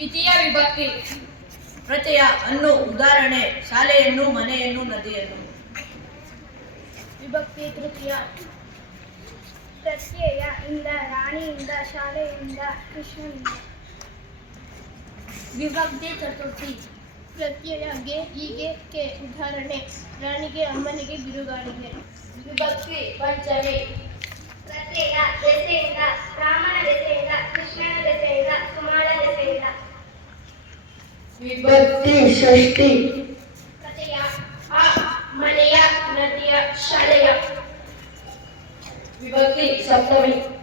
ದ್ವಿತೀಯ ವಿಭಕ್ತಿ. ಪ್ರತ್ಯಯ ಅನ್ನು ಉದಾಹರಣೆ ಶಾಲೆಯನ್ನು, ಮನೆಯನ್ನು, ನದಿಯನ್ನು. ವಿಭಕ್ತಿ ತೃತೀಯ. ಪ್ರತ್ಯಯ ಇಂದ, ರಾಣಿಯಿಂದ, ಶಾಲೆಯಿಂದ, ಕೃಷ್ಣನಿಂದ. ವಿಭಕ್ತಿ ಚತುರ್ಥಿ. ಪ್ರತ್ಯಯ ಗೆ, ಹೀಗೆ, ಕೆ ಉದಾಹರಣೆ ರಾಣಿಗೆ, ಅಮ್ಮನಿಗೆ, ಬಿರುಗಾಳಿಗೆ. ವಿಭಕ್ತಿ ಪಂಚಮಿ. ಪ್ರತ್ಯಯ ದೆಸೆಯಿಂದ, ರಾಮನ ದೆಸೆಯಿಂದ, ಕೃಷ್ಣನ ದೆಸೆಯಿಂದ, ಕುಮಾರ ದೆಸೆಯಿಂದ. ವಿಭಕ್ತಿ ಷಷ್ಠಿ. ಪ್ರತ್ಯಯ ಅ, ಮನೆಯ, ನದಿಯ, ಶಾಲೆಯ. ವಿಭಕ್ತಿ ಸಪ್ತಮಿ.